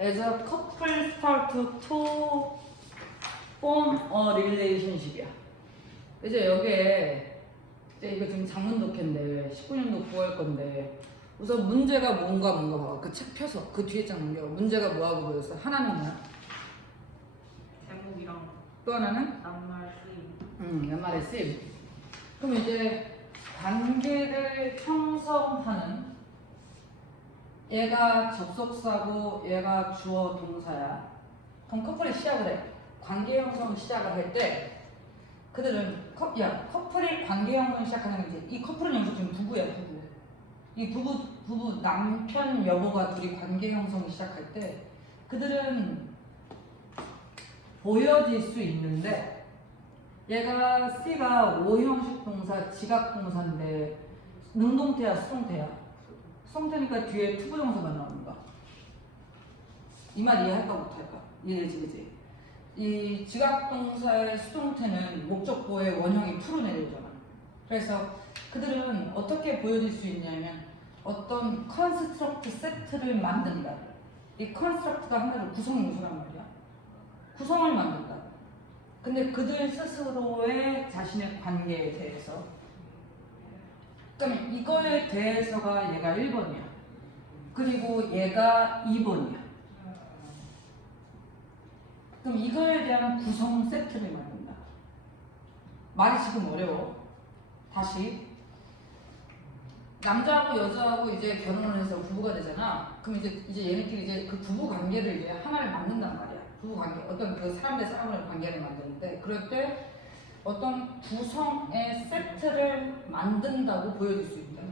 as a couple start to form a relationship이야. 이제 여기에 이제 이거 지금 작년 독해인데 19년도 9월 건데 우선 문제가 뭔가 뭔가 봐봐. 그 책 펴서 그 뒤에 장 넘겨. 문제가 뭐하고 보였어? 하나는 뭐야? 제목이랑 또 하나는 낱말 쓰임. 음, 연말에 쓰임. 그럼 이제 관계를 형성하는 얘가 접속사고 얘가 주어 동사야. 그럼 커플이 시작을 해. 관계 형성 시작을 할 때 그들은 커, 야 커플이 관계 형성 시작하는 게 이제 이 커플은 여기서 지금 부부야 부부. 이 부부 부부 남편 여보가 둘이 관계 형성 시작할 때 그들은 보여질 수 있는데 얘가 C가 오형식 동사, 지각 동사인데 능동태야, 수동태야? 수동태니까 뒤에 투부정사가 나오는 거야. 이 말 이해할까 못할까? 이해되지, 그지? 이 지각 동사의 수동태는 목적보의 원형이 내려오잖아. 그래서 그들은 어떻게 보여질 수 있냐면 어떤 컨스트럭트 세트를 만든다. 이 컨스트럭트가 하나로 구성 요소란 말이야. 구성을 만든다. 근데 그들 스스로의 자신의 관계에 대해서 그러면 이거에 대해서가 얘가 1번이야. 그리고 얘가 2번이야. 그럼 이거에 대한 구성 세트를 만든다. 말이 지금 어려워. 다시 남자하고 여자하고 이제 결혼을 해서 부부가 되잖아. 그럼 이제 이제 얘네끼리 이제 그 부부 관계를 이제 하나를 만든단 말이야. 부부 관계 어떤 그 사람 대 사람의 관계를 만드는데 그럴 때 어떤 구성의 세트를 만든다고 보여줄 수 있다.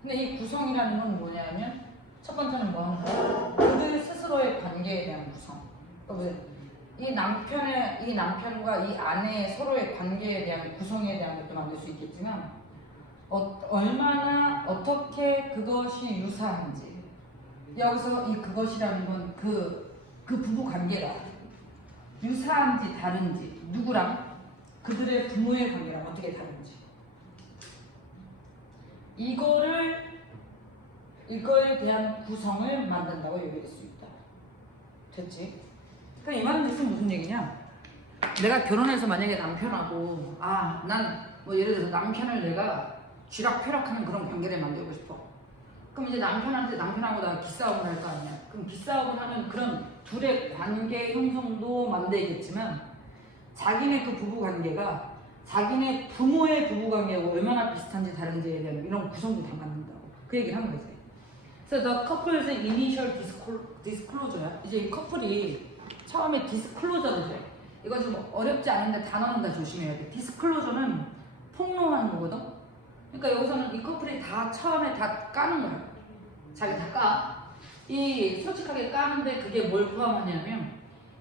근데 이 구성이라는 건 뭐냐면 첫 번째는 뭐 거야? 그들 스스로의 관계에 대한 구성. 그러니까 왜? 이 남편의 이 남편과 이 아내의 서로의 관계에 대한 구성에 대한 것도 만들 수 있겠지만 어, 얼마나 어떻게 그것이 유사한지 여기서 이 그것이라는 건 그그 부부 관계가 유사한지 다른지 누구랑 그들의 부모의 관계랑 어떻게 다른지 이거를 이거에 대한 구성을 만든다고 얘기할 수 있다. 됐지? 그러니까 이 말은 무슨 무슨 얘기냐? 내가 결혼해서 만약에 남편하고 아 난 뭐 예를 들어서 남편을 내가 쥐락펴락하는 그런 관계를 만들고 싶어. 그럼 이제 남편한테 남편하고 나 기싸움을 할 거 아니야. 그럼 기싸움을 하는 그런 둘의 관계 형성도 만들겠지만 자기네 그 부부 관계가 자기네 부모의 부부 관계하고 얼마나 비슷한지 다른지에 대한 이런 구성도 다 만든다고. 그 얘기를 한 거지. 그래서 the couple's initial disclo- disclosure야. 이제 이 커플이 처음에 디스클로저를 해. 이거 좀 어렵지 않은데 단어는 다 조심해야 돼. 디스클로저는 폭로하는 거거든. 그러니까 여기서는 이 커플이 다 처음에 다 까는 거야. 자기 다 까. 이 솔직하게 까는데 그게 뭘 포함하냐면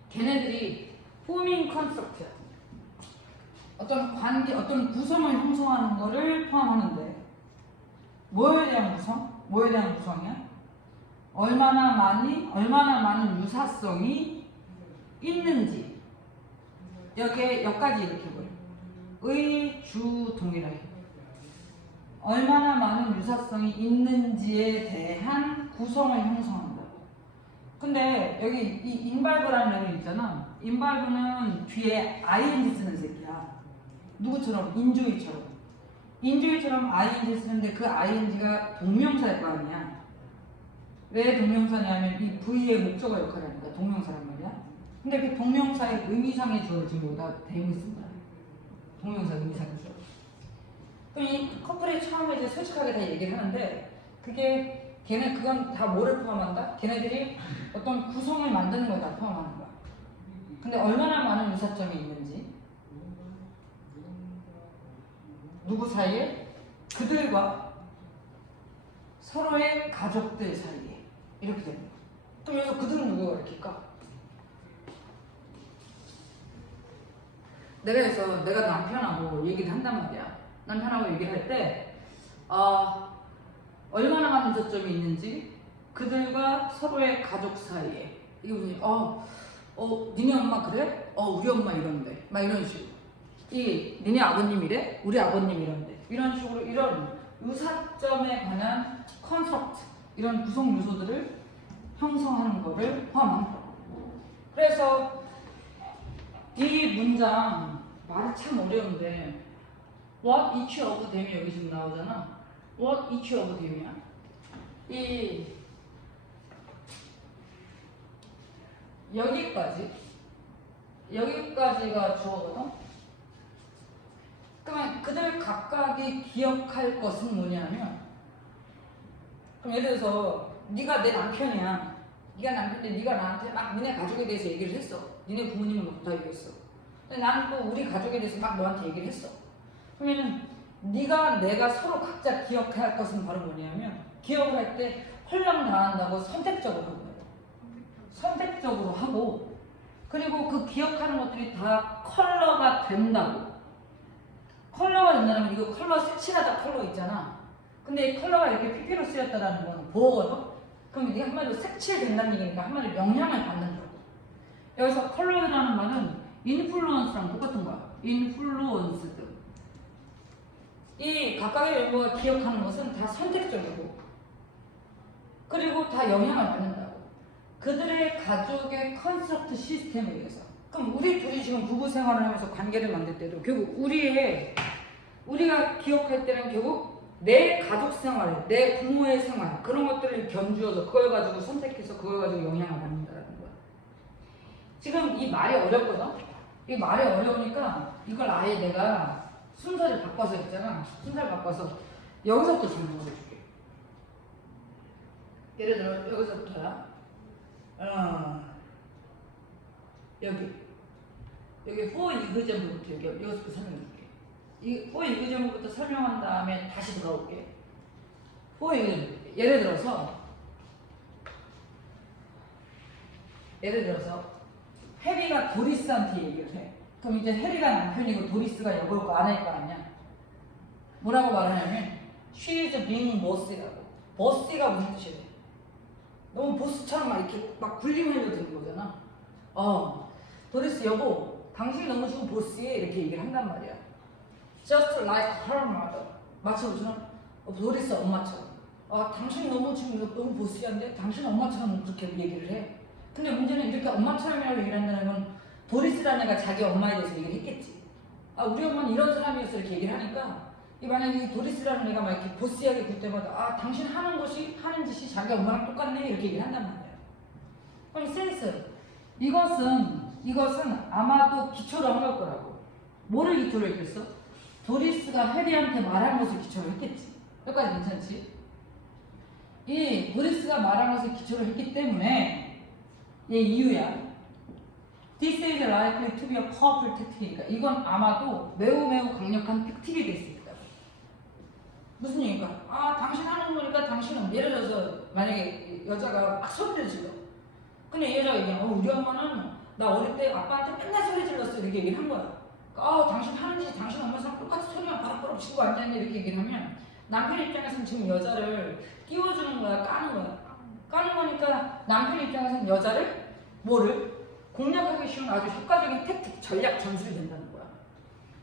걔네들이 forming construct야. 어떤 관계, 어떤 구성을 형성하는 거를 포함하는데 뭐에 대한 구성? 뭐에 대한 구성이야? 얼마나 많이, 얼마나 많은 유사성이 있는지 여기에 여기까지 이렇게 보여. 의, 주, 동일하게. 얼마나 많은 유사성이 있는지에 대한 구성을 형성한다고. 근데 여기 이 인발브라는 놈이 있잖아. 인발브는 뒤에 ing 쓰는 새끼야. 누구처럼? 인조이처럼. 인조이처럼 ing 쓰는데 그 ing가 동명사일 거 아니야. 왜 동명사냐면 이 V의 목적어 역할을 하니까 동명사란 말이야. 근데 그 동명사의 의미상의 지금 여기다 대용을 쓴 거야. 동명사 의미상의 주어. 이 커플이 처음에 이제 솔직하게 다 얘기를 하는데 그게 걔네 그건 다 뭐를 포함한다? 걔네들이 어떤 구성을 만드는 걸 다 포함하는 거야. 근데 얼마나 많은 유사점이 있는지 누구 사이에? 그들과 서로의 가족들 사이에 이렇게 되는 거야. 그럼 여기서 그들은 누구가 가르칠까? 내가 그래서 내가 남편하고 얘기를 한단 말이야. 남편하고 얘기를 할 때, 아, 얼마나 많은 저점이 있는지, 그들과 서로의 가족 사이에. 이게 무슨, 어, 어, 니네 엄마 그래? 어, 우리 엄마 이런데. 막 이런 식으로. 이, 니네 아버님 이래? 우리 아버님 이런데. 이런 식으로, 이런 유사점에 관한 컨셉트, 이런 구성 요소들을 형성하는 거를 포함한 거. 그래서 이 문장 말이 참 어려운데 what each of them이 여기 지금 나오잖아. What each of them이야. 이 여기까지 여기까지가 주어거든. 그러면 그들 각각이 기억할 것은 뭐냐면 그럼 예를 들어서 네가 내 남편이야. 네가 남편인데 네가 나한테 막 니네 가족에 대해서 얘기를 했어. 니네 부모님은 뭐다 얘기했어. 근데 나는 또 우리 가족에 대해서 막 너한테 얘기를 했어. 그러면은 네가 내가 서로 각자 기억해야 할 것은 바로 뭐냐면 기억을 할때 헐렁 당한다고 선택적으로 하는 거예요. 선택적으로 하고 그리고 그 기억하는 것들이 다 컬러가 된다고. 컬러가 된다는 건 이거 컬러 색칠하다 컬러 있잖아. 근데 이 컬러가 이렇게 PP로 쓰였다라는 건 보호거든? 그럼 이게 한마디로 색칠된다는 얘기니까 한마디로 영향을 받는다고. 여기서 컬러라는 말은 인플루언스랑 똑같은 거야. 인플루언스드. 이 각각의 멤버가 기억하는 것은 다 선택적이고 그리고 다 영향을 받는다고. 그들의 가족의 컨셉트 시스템에 의해서. 그럼 우리 둘이 지금 부부 생활을 하면서 관계를 만들 때도 결국 우리의 우리가 기억할 때는 결국 내 가족 생활, 내 부모의 생활 그런 것들을 견주어서 그걸 가지고 선택해서 그걸 가지고 영향을 받는다는 거야. 지금 이 말이 어렵거든. 이 말이 어려우니까 이걸 아예 내가 순서를 바꿔서 했잖아. 순서를 바꿔서 여기서부터 설명을 해줄게. 예를 들어 여기서부터야. 어, 여기 여기 포 이그점부터 여기 여기서부터 설명해줄게. 이포 이그점부터 설명한 다음에 다시 돌아올게. 포 이그점 예를 들어서 예를 들어서 해리가 도리스한테 얘기를 해. 그럼 이제 해리가 남편이고 도리스가 여보고 아내일 거 아니야. 뭐라고 말하냐면 she is being boss이라고. boss가 무슨 뜻이래? 너무 보스처럼 막 이렇게 막 굴림하려 드는 거잖아. 어, 도리스 여보, 당신이 너무 지금 보스에 이렇게 얘기를 한단 말이야. Just like her mother. 마치고처럼 어, 도리스 엄마처럼. 아, 당신 너무 지금 너무 보스한데 당신 엄마처럼 그렇게 얘기를 해. 근데 문제는 이렇게 엄마처럼이라고 얘기를 한다는 건 도리스라는 애가 자기 엄마에 대해서 얘기를 했겠지. 아, 우리 엄마는 이런 사람이었어 이렇게 얘기를 하니까 이 만약에 이 도리스라는 애가 막 이렇게 보스하게 굴 때마다 아, 당신 하는 것이 하는 짓이 자기 엄마랑 똑같네 이렇게 얘기를 한단 말이야. 그럼 센스. 이것은 이것은 아마도 기초로 한 걸 거라고. 뭐를 기초로 했겠어? 도리스가 해리한테 말한 것을 기초로 했겠지. 여기까지 괜찮지? 이 도리스가 말한 것을 기초로 했기 때문에 얘 이유야. This is likely to be a powerful tactic이니까 이건 아마도 매우 매우 강력한 팩틱이 될 수 있다. 무슨 얘기인가? 아 당신 하는 거니까 당신은 예를 들어서 만약에 여자가 막 소리를 질러. 근데 이 여자가 얘기해. 어, 우리 엄마는 나 어릴 때 아빠한테 맨날 소리 질렀어 이렇게 얘기를 한 거야. 아 당신 하는 짓이 당신 엄마랑 똑같이 소리만 바락바락 치고 앉아있네 이렇게 얘기를 하면 남편 입장에서는 지금 여자를 띄워주는 거야 까는 거야. 까는 거니까 남편 입장에서는 여자를 뭐를 공략하기 쉬운 아주 효과적인 택틱 전략 전술이 된다는 거야.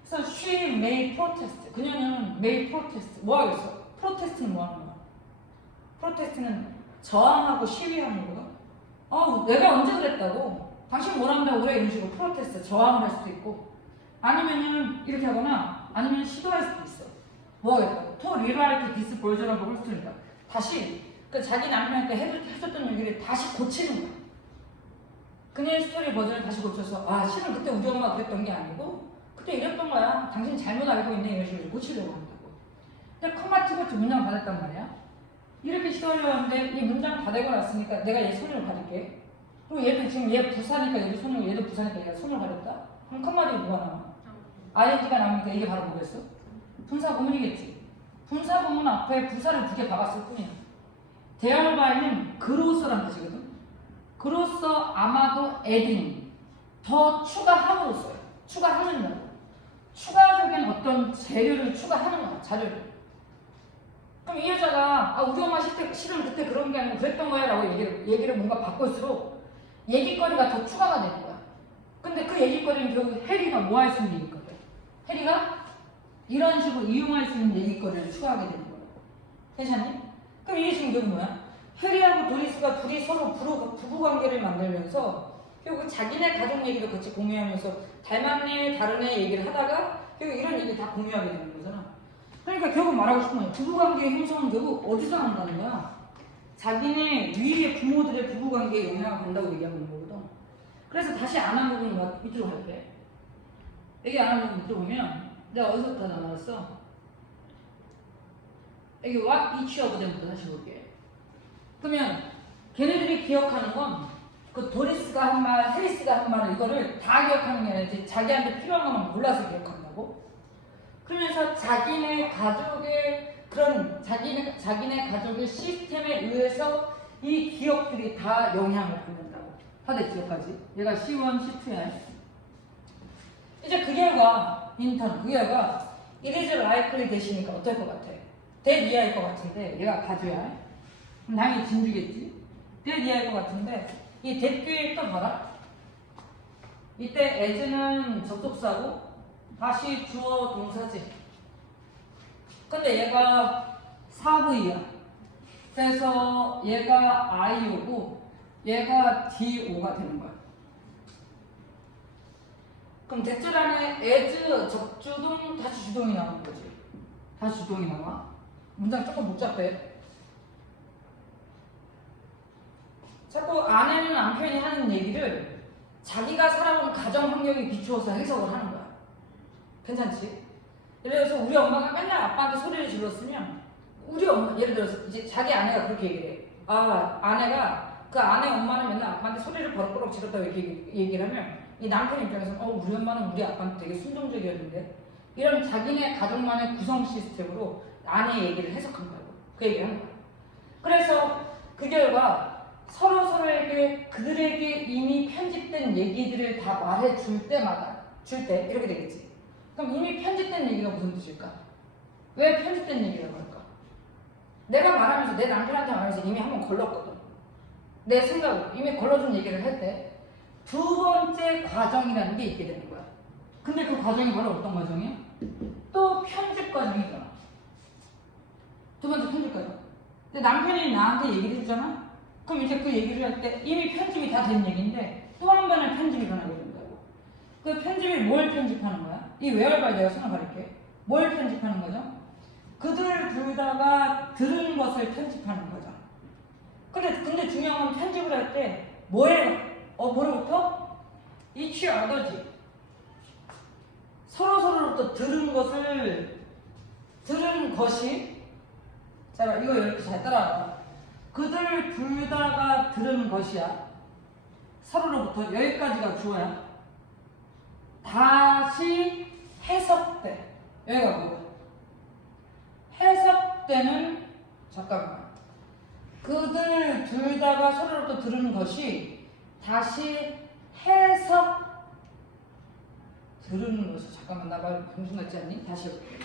그래서 she may protest. 그녀는 may protest. 뭐 하겠어? 프로테스트는 뭐 하는 거야? 프로테스트는 저항하고 시위하는 거거든. 어, 내가 언제 그랬다고? 당신 뭐란다 오래 이런 식으로 프로테스트 저항을 할 수도 있고 아니면은 이렇게 하거나 아니면 시도할 수도 있어. 뭐 하겠다고? to rewrite this version of her story니까 다시 그 자기 남편한테 해- 해줬던 얘기를 다시 고치는 거야. 그녀의 스토리 버전을 다시 고쳐서 아 실은 그때 우리 엄마가 그랬던 게 아니고 그때 이랬던 거야. 당신 잘못 알고 있네. 이런 식으로 고치려고 한다고. 근데 컴마 티버트 문장 다 됐단 말이야. 이렇게 시도하려고 하는데 이 문장 다 되고 났으니까 내가 얘 손을 가릴게. 그리고 얘도 지금 얘 부사니까 얘도 손을 얘도 부사니까 얘가 손을 가렸다? 그럼 컴마 뒤에 뭐가 나와? ing가 나오니까? 이게 바로 뭐겠어? 분사 구문이겠지. 분사 구문 앞에 부사를 두 개 박았을 뿐이야. 대화를 봐야는 그로서란 뜻이거든 그로서 아마도 adding 더 추가함으로써요. 추가하는다고. 추가적인 어떤 재료를 추가하는 거야. 자료를. 그럼 이 여자가 아 우리 엄마 실때 실은 그때 그런 게 아니고 그랬던 거야 라고 얘기를 얘기를 뭔가 바꿀수록 얘기거리가 더 추가가 되는 거야. 근데 그 얘기거리는 결국 해리가 뭐 할 수 있는 얘기거든. 해리가 이런 식으로 이용할 수 있는 얘기거리를 추가하게 되는 거야. 괜찮니? 그럼 이게 지금 이게 뭐야? 해리하고 도리스가 둘이 서로 부부, 관계를 만들면서 결국 자기네 가족 얘기도 같이 공유하면서 닮았네 다르네 얘기를 하다가 결국 이런 얘기 다 공유하게 되는 거잖아. 그러니까 결국 말하고 싶은 건 부부 관계의 형성은 결국 어디서 난다는 거야? 자기네 위의 부모들의 부부 관계에 영향을 간다고 얘기하고 있는 거거든. 그래서 다시 안 한 부분을 막 밑으로 갈게. 여기 안 한 부분 밑으로 보면 내가 어디서부터 나왔어? 여기 what each of them부터 다시 볼게. 그러면 걔네들이 기억하는 건 그 도리스가 한 말, 해리스가 한 말, 이거를 다 기억하는 게 아니라 자기한테 필요한 것만 골라서 기억한다고. 그러면서 자기네 가족의 그런 자기네 자기네 가족의 시스템에 의해서 이 기억들이 다 영향을 받는다고. 다됐지 여기까지? 얘가 C1, C2야. 이제 그 결과 인턴 그 결과 it is likely 대시니까 어떨 것 같아? 대 이하일 것 같은데 얘가 가주야. 그럼 당연히 진주겠지? 대 이하일 것 같은데 이 대규에 또 봐라. 이때 as는 접속사고 다시 주어 동사지. 근데 얘가 사부이야. 그래서 얘가 I오고 얘가 DO가 되는 거야. 그럼 대절 안에 as 적주동 다시 주동이 나오는 거지. 다시 주동이 나와. 문장 조금 복잡해. 자꾸 아내는 남편이 하는 얘기를 자기가 살아온 가정 환경에 비추어서 해석을 하는 거야. 괜찮지? 예를 들어서 우리 엄마가 맨날 아빠한테 소리를 질렀으면 우리 엄마 예를 들어서 이제 자기 아내가 그렇게 얘기를 해. 아 아내가 그 아내 엄마는 맨날 아빠한테 소리를 버럭버럭 질렀다고 이렇게 얘기- 얘기를 하면 이 남편 입장에서는 어 우리 엄마는 우리 아빠한테 되게 순종적이었는데 이런 자기네 가족만의 구성 시스템으로 아내 얘기를 해석한다고 그 얘기를 하는 거야. 그래서 그 결과 서로 서로에게 그들에게 이미 편집된 얘기들을 다 말해 줄 때마다 줄 때 이렇게 되겠지. 그럼 이미 편집된 얘기가 무슨 뜻일까? 왜 편집된 얘기라고 할까? 내가 말하면서 내 남편한테 말하면서 이미 한 번 걸렀거든. 내 생각으로 이미 걸러준 얘기를 할 때 두 번째 과정이라는 게 있게 되는 거야. 근데 그 과정이 바로 어떤 과정이야? 또 편집 과정이잖아. 두 번째 편집 과정. 근데 남편이 나한테 얘기를 해주잖아? 그럼 이제 그 얘기를 할 때 이미 편집이 다 된 얘기인데 또 한 번의 편집이 일어나게 된다고. 그 편집이 뭘 편집하는 거야? 이 웨어발 내가 손을 가릴게. 뭘 편집하는 거죠? 그들 둘 다가 들은 것을 편집하는 거죠. 근데 근데 중요한 건 편집을 할 때 뭐에 어 뭐로부터 each other지. 서로 서로로부터 들은 것을 들은 것이 자 이거 이렇게 잘 따라와. 그들 둘 다가 들은 것이야. 서로로부터 여기까지가 주어야. 다시 해석돼. 여기가 뭐야? 해석되는 잠깐만. 그들 둘 다가 서로로부터 들은 것이 다시 해석 들은 것이 잠깐만 나말 정신 같지 않니? 다시 해볼게.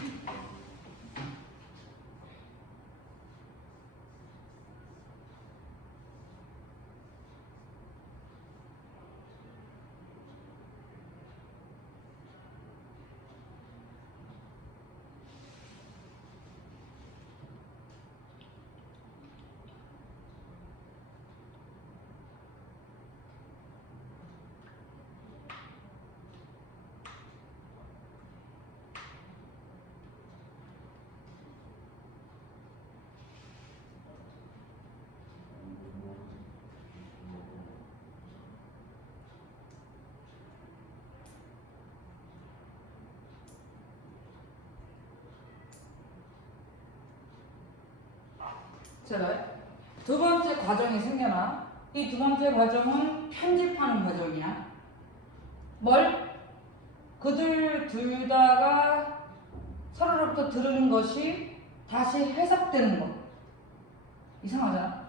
제가 두 번째 과정이 생겨나 이 두 번째 과정은 편집하는 과정이야. 뭘? 그들 둘 다가 서로로부터 들은 것이 다시 해석되는 것. 이상하잖아.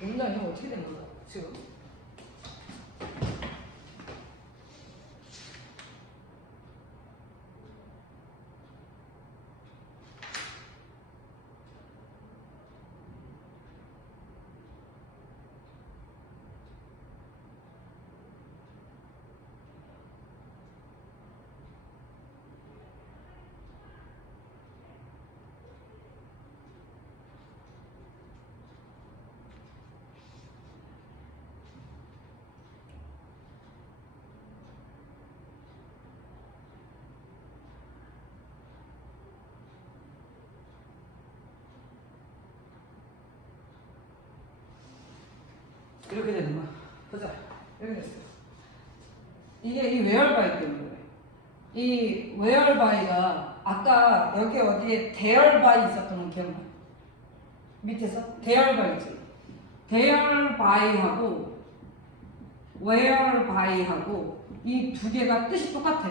문장 이거 어떻게 된 거야 지금? 이렇게 되는 거야. 보자. 이렇게 됐어. 이게 이 웨얼바이 때문에 그래. 이 웨얼바이가 아까 여기 어디에 대열바이 있었던 거 기억나? 밑에서 대열바이 있지. 대열바이하고 웨얼바이하고 이 두 개가 뜻이 똑같아.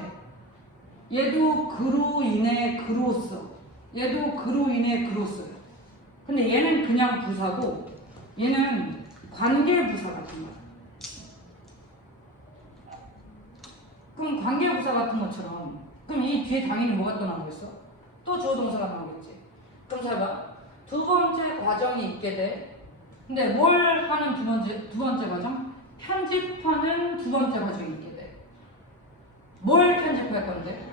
얘도 그로 인해 그로써. 얘도 그로 인해 그로써요. 근데 얘는 그냥 부사고 얘는 관계 부사 같은 거야. 그럼 관계 부사 같은 것처럼 그럼 이 뒤에 당연히 뭐가 또 나오겠어? 또 주어 동사가 나오겠지. 그럼 잘 봐. 두 번째 과정이 있게 돼. 근데 뭘 하는 두 번째 두 번째 과정? 편집하는 두 번째 과정이 있게 돼. 뭘 편집할 건데?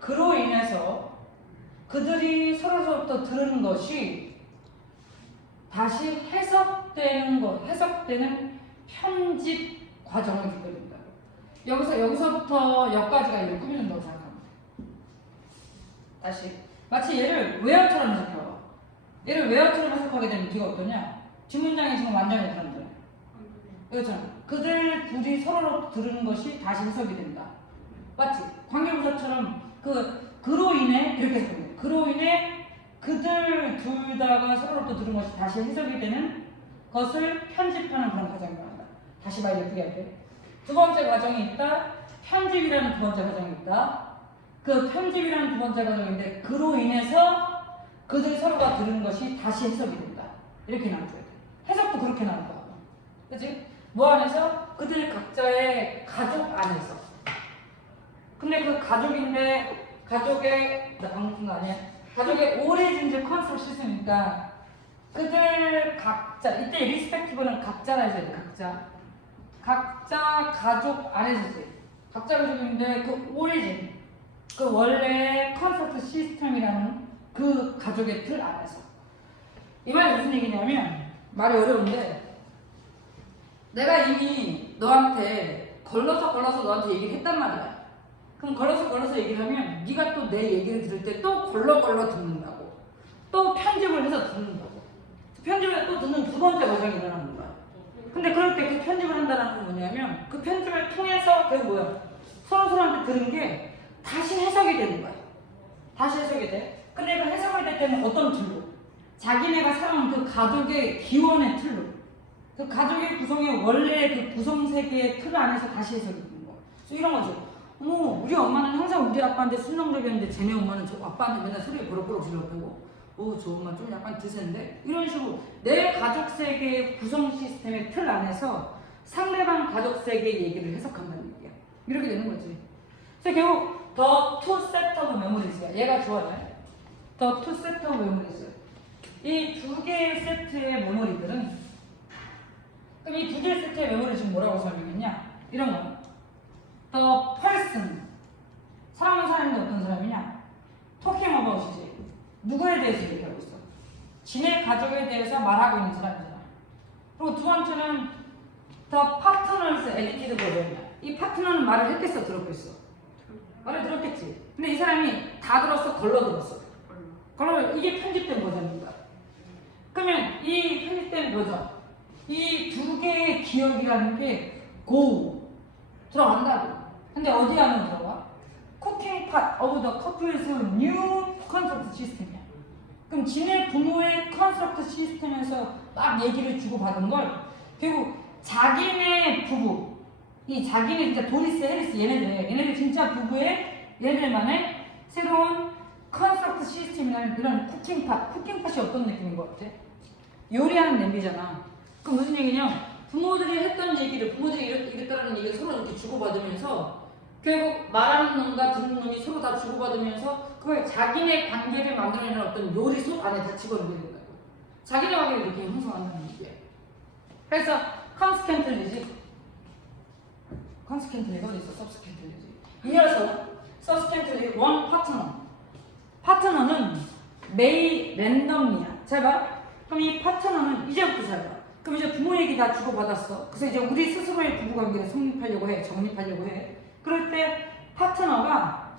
그로 인해서 그들이 서로서로부터 들은 것이 다시 해석되는 것, 해석되는 편집 과정을 겪게 된다. 여기서 여기서부터 여기까지가 이를 꾸미는다고 생각합니다. 다시 마치 얘를 웨어처럼 해석해봐. 얘를 웨어처럼 해석하게 되면 뒤가 어떠냐? 뒷문장이 지금 완전히 다른데. 이거잖아. 그들 둘이 서로 들은 것이 다시 해석이 된다. 맞지? 관계부사처럼 그 그로 인해 이렇게 해석해. 그로 인해 그들 둘 다가 서로부터 들은 것이 다시 해석이 되는 것을 편집하는 그런 과정이 나온다. 다시 말 예쁘게 할게. 두 번째 과정이 있다. 편집이라는 두 번째 과정이 있다. 그 편집이라는 두 번째 과정인데 그로 인해서 그들이 서로가 들은 것이 다시 해석이 된다. 이렇게 나눠줘야 돼. 해석도 그렇게 나눈다. 그치? 뭐 안에서? 그들 각자의 가족 안에서. 근데 그 가족인데 가족의 나 방금 거 아니야? 가족의 오래진지 컨셉 시스템이니까 그들 각자 이때 리스펙티브는 각자라 돼 각자. 각자 가족 안에서지 각자 가족인데 그 오리진 그 원래 컨셉트 시스템이라는 그 가족의 틀 안에서. 이 말이 무슨 얘기냐면 말이 어려운데 내가 이미 너한테 걸러서 걸러서 너한테 얘기를 했단 말이야 그럼 걸러서 걸러서 얘기를 하면 네가 또 내 얘기를 들을 때 또 걸러 걸러 듣는다고. 또 편집을 해서 듣는다고. 편집을 또 듣는 두 번째 과정이 일어나는 거야. 근데 그럴 때 그 편집을 한다는 건 뭐냐면 그 편집을 통해서 그 뭐야? 서로 서로한테 들은 게 다시 해석이 되는 거야. 다시 해석이 돼. 근데 그 해석이 될 때는 어떤 틀로? 자기네가 살아온 그 가족의 기원의 틀로. 그 가족의 구성의 원래 그 구성 세계의 틀 안에서 다시 해석이 되는 거야. 이런 거죠 어머 우리 엄마는 항상 우리 아빠한테 순정적이었는데 쟤네 엄마는 저 아빠한테 맨날 소리 버럭버럭 질렀고? 어저 엄마 좀 약간 드센데? 이런 식으로 내 가족 세계의 구성 시스템의 틀 안에서 상대방 가족 세계의 얘기를 해석한다는 얘기야. 이렇게 되는 거지. 그래서 결국 더 투 세트 오브 메모리즈야. 얘가 좋아해 더투 세트 오브 메모리즈. 이 두 개의 세트의 메모리들은 그럼 이 두 개의 세트의 메모리 지금 뭐라고 설명했냐? 이런 거 The person 사랑하는 사람이 어떤 사람이냐? Talking about이지. 누구에 대해서 얘기하고 있어? 지네 가족에 대해서 말하고 있는 사람이잖아. 그리고 두 번째는 The partner's attitude 보면이야. 이 파트너는 말을 했겠어, 들었겠어? 말을 들었겠지. 근데 이 사람이 다 들었어, 걸러 들었어. 걸러 이게 편집된 버전입니다. 그러면 이 편집된 버전, 이 두 개의 기억이라는 게 go 들어간다고. 근데 어디 안에 들어가? 쿠킹 팟 오브 더 커플스 뉴 컨셉트 시스템이야. 그럼 지네 부모의 컨셉트 시스템에서 막 얘기를 주고받은 걸 결국 자기네 부부 이 자기네 진짜 도리스 해리스 얘네들 얘네들 진짜 부부의 얘네들만의 새로운 컨셉트 시스템이라는 이런 쿠킹 팟 쿠킹 팟이 어떤 느낌인 것 같아? 요리하는 냄비잖아. 그럼 무슨 얘기냐? 부모들이 했던 얘기를 부모들이 이랬, 이랬다는 얘기를 서로 이렇게 주고받으면서 결국 말하는 놈과 듣는 놈이 서로 다 주고받으면서 그걸 자기네 관계를 만들어내는 어떤 요리 속 안에 다 집어넣는 거예요. 자기네 관계를 이렇게 형성한다는 얘기예요. 그래서 컨스켄틀리지 컨스켄틀리가 어디 있어? 서브스켄틀리지 이어서 서브스켄틀리 원 파트너 파트너는 메이 랜덤이야. 잘 봐. 그럼 이 파트너는 이제부터 잘 봐. 그럼 이제 부모 얘기 다 주고받았어. 그래서 이제 우리 스스로의 부부관계를 성립하려고 해. 정립하려고 해. 그럴 때 파트너가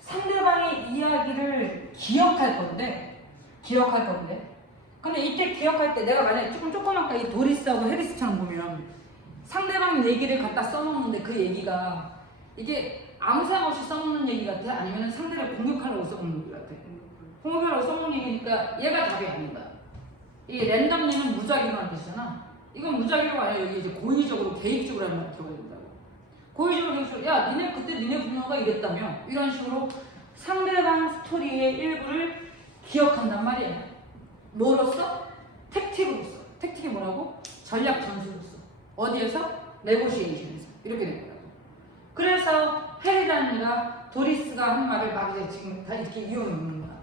상대방의 이야기를 기억할 건데, 기억할 건데, 근데 이때 기억할 때 내가 만약에 조금 조금 아까 이 도리스하고 해리스처럼 보면 상대방 얘기를 갖다 써놓는데 그 얘기가 이게 아무 생각 없이 써놓는 얘기 같아? 아니면 상대를 공격하려고 써놓는 얘기 같아? 공격하려고 써놓는 얘기니까 얘가 답이 아니다. 이 랜덤님은 무작위로 한 뜻이잖아. 이건 무작위로 아니야. 여기 이제 고의적으로 계획적으로 하는 말 들어가야 고. 고의적으로 계획적으로 야 니네 그때 니네 분노가 이랬다며 이런 식으로 상대방 스토리의 일부를 기억한단 말이야. 뭐로써? 택틱으로써. 택틱이 뭐라고? 전략 전술로써. 어디에서? 네고시에이션에서. 이렇게 된 거라고. 그래서 헤리단이가 도리스가 한 말을 막 이제 지금 다 이렇게 이용해 놓는 거야.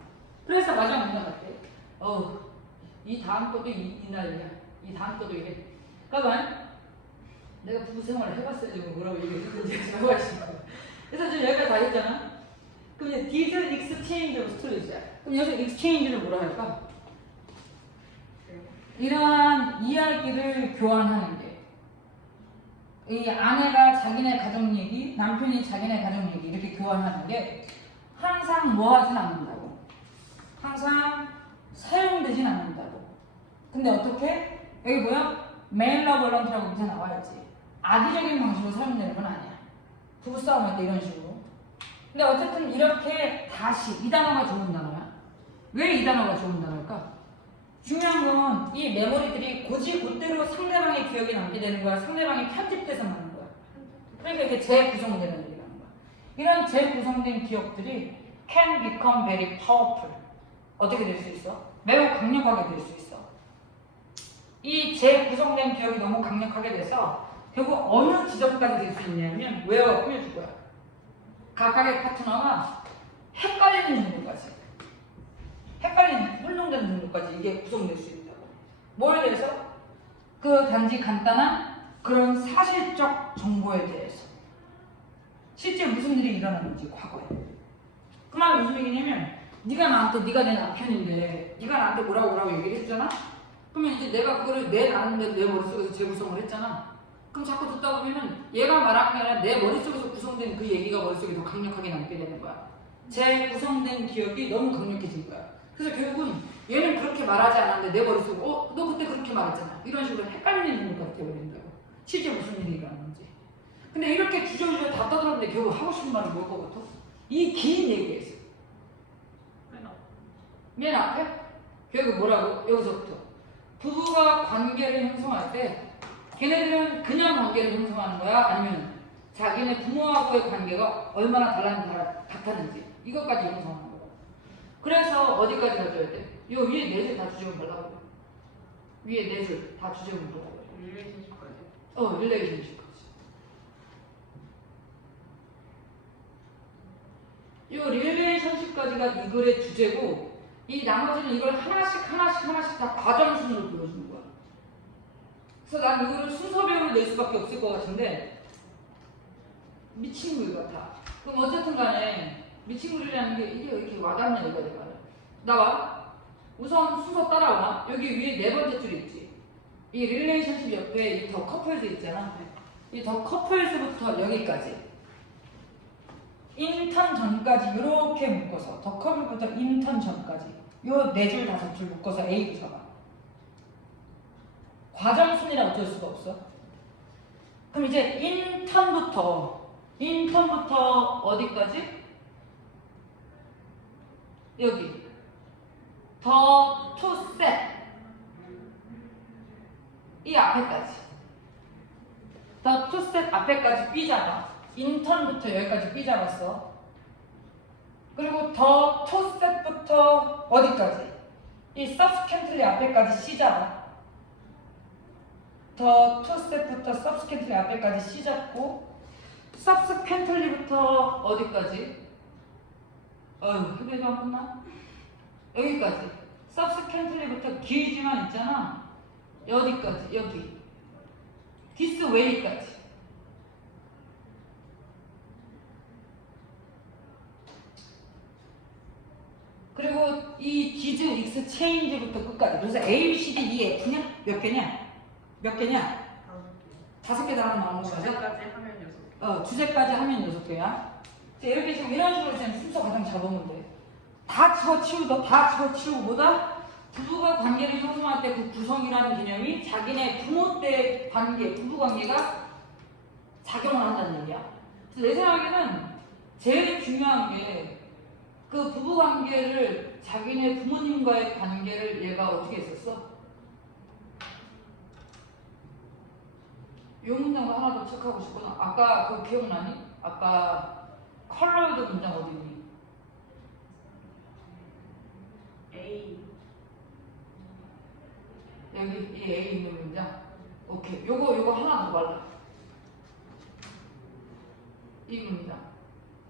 그래서 마지막 문장 같아. 어, 이 다음 것도 이, 이 날이야. 이 다음 것도 이게. 그러면 내가 부부 생활을 해봤어야지 뭐 뭐라고 얘기했는지 싶어. 그래서 지금 여기까지 다 했잖아. 그럼 이제 디지털 익스체인지 스토리지. 그럼 여기서 익스체인지는 뭐라 할까? 이러한 이야기를 교환하는 게. 이 아내가 자기네 가정 얘기, 남편이 자기네 가정 얘기 이렇게 교환하는 게 항상 뭐 하진 않는다고. 항상 사용되진 않는다고. 근데 어떻게? 여기 뭐야? 메일러 벌런트라고 밑에 나와야지. 악의적인 방식으로 사용되는 건 아니야. 부부싸움 할 때 이런 식으로. 근데 어쨌든 이렇게 다시 이 단어가 좋은 단어야. 왜 이 단어가 좋은 단어일까? 중요한 건 이 메모리들이 고지고대로 상대방의 기억에 남게 되는 거야. 상대방이 편집돼서 나는 거야. 그러니까 이게 재구성되는 얘기라는 거야. 이런 재구성된 기억들이 can become very powerful. 어떻게 될 수 있어? 매우 강력하게 될 수 있어. 이 재구성된 기억이 너무 강력하게 돼서 결국 어느 지점까지 될 수 있냐면 외워가 꾸며줄 거야. 각각의 파트너가 헷갈리는 정도까지. 헷갈리는, 혼동되는 정도까지 이게 구성될 수 있다고. 뭐에 대해서? 그 단지 간단한 그런 사실적 정보에 대해서. 실제 무슨 일이 일어났는지 과거에. 그 말은 무슨 얘기냐면 네가 나한테 네가 내 남편인데 네가 나한테 뭐라고 뭐라고 얘기를 했잖아. 그러면 이제 내가 그거를 내 나름대로 내 머릿속에서 재구성을 했잖아. 그럼 자꾸 듣다 보면은 얘가 말한 게 아니라 내 머릿속에서 구성된 그 얘기가 머릿속에 더 강력하게 남게 되는 거야. 재구성된 기억이 너무 강력해진 거야. 그래서 결국은 얘는 그렇게 말하지 않았는데 내 머릿속에 어? 너 그때 그렇게 말했잖아. 이런 식으로 헷갈리는 정도가 되어버린다고. 실제 무슨 일이 일어났는지. 근데 이렇게 주저주저 다 떠들었는데 결국 하고 싶은 말은 뭘것 같아? 이 긴 얘기가 있어. 맨 앞에 결국 뭐라고? 여기서부터 부부가 관계를 형성할 때 걔네들은 그냥 관계를 형성하는 거야? 아니면 자기네 부모하고의 관계가 얼마나 달랐는지 같았는지 이것까지 형성하는 거야. 그래서 어디까지 가져야 돼? 요 위에 네 줄 다 주제문 달라고 위에 네 줄 다 주제문 달라고 릴레이션십까지. 어 릴레이션십까지 이 릴레이션십까지가 이 글의 주제고 이 나머지는 이걸 하나씩 하나씩 하나씩 다 과정 순으로 보여주는 거야. 그래서 난 이거를 순서별로 낼 수밖에 없을 것 같은데 미친 글 같아. 그럼 어쨌든 간에 미친 글이라는 게 이게 왜 이렇게 와닿냐 이거야 내가. 나와. 우선 순서 따라와. 여기 위에 네 번째 줄 있지. 이 릴레이션십 옆에 이 더 커플즈 있잖아. 이 더 커플즈부터 여기까지. 인턴 전까지 이렇게 묶어서 더 커플부터 인턴 전까지 요 네 줄 다섯 줄 묶어서 A 부서가 과정 순이라 어쩔 수가 없어. 그럼 이제 인턴부터 인턴부터 어디까지? 여기 더 투셋 이 앞에까지 더 투셋 앞에까지 B 잡아 인턴부터 여기까지 B 잡았어 그리고 더 투셋부터 어디까지? 이 subsequently 앞에까지 C 잡아 더 투셋부터 subsequently 앞에까지 C 잡고 subsequently부터 어디까지? 어휴 안 끝나? 여기까지 subsequently부터 길지만 있잖아 여기까지 여기 way까지 그리고 이 디즈 익스 체인지부터 끝까지 그래서 A, B, C, D, E, F냐? 몇 개냐? 몇 개냐? 다섯 개 단어 나오는 거죠? 주제까지 하면 여섯 개. 어, 주제까지 하면 여섯 개야. 자, 이렇게 지금 이런 식으로 지금 순서 가장 잡으면 돼. 다 집어치우다, 다 집어치우고 뭐다? 부부가 관계를 형성할 때 그 구성이라는 개념이 자기네 부모 때 관계, 부부 관계가 작용을 한다는 얘기야. 그래서 내 생각에는 제일 중요한 게 그 부부 관계를 자기네 부모님과의 관계를 얘가 어떻게 했었어? 이 문장도 하나 더 체크하고 싶구나. 아까 그거 기억나니? 아까 컬러드 문장 어디 있니? A 여기 이 A 있는 문장. 오케이. 요거 요거 하나 더 말라. 이 문장.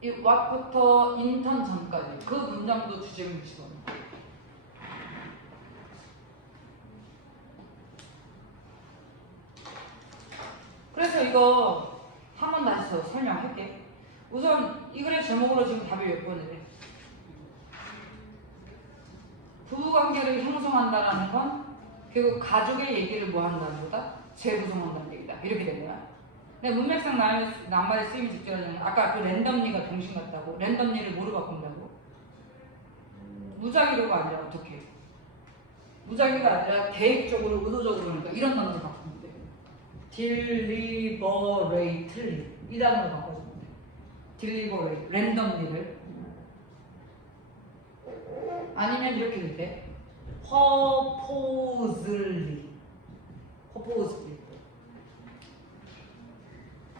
이 what부터 인턴 전까지 그 문장도 주제문 집어넣어. 그래서 이거 한 번 다시 더 설명할게. 우선 이 글의 제목으로 지금 답이 몇 번이래? 부부관계를 형성한다라는 건 결국 가족의 얘기를 뭐 한다는 거다? 재구성한다는 얘기다. 이렇게 된 거야. 근데 문맥상 말, 낱말의 쓰임이 직접하는 아까 그 랜덤리가 동신 같다고 랜덤리를 뭐로 바꾼다고? 무작위로가 아니라 어떻게? 무작위가 아니라 계획적으로 의도적으로 그러니까 이런 단어로 바꾸면 돼. deliberately 이 단어로 바꿔주면 돼. deliberate 랜덤리를 아니면 이렇게 될때 purposely. Purposely.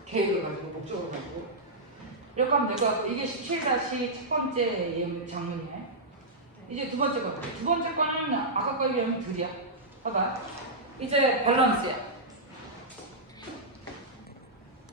계획을 가지고 목적을 가지고. 이렇게 하면 될 것 같고 이게 17-첫 번째 예문 장문이네. 이제 두 번째 거. 두 번째 거는 아까 거에 비하면 들이야. 봐봐. 이제 밸런스야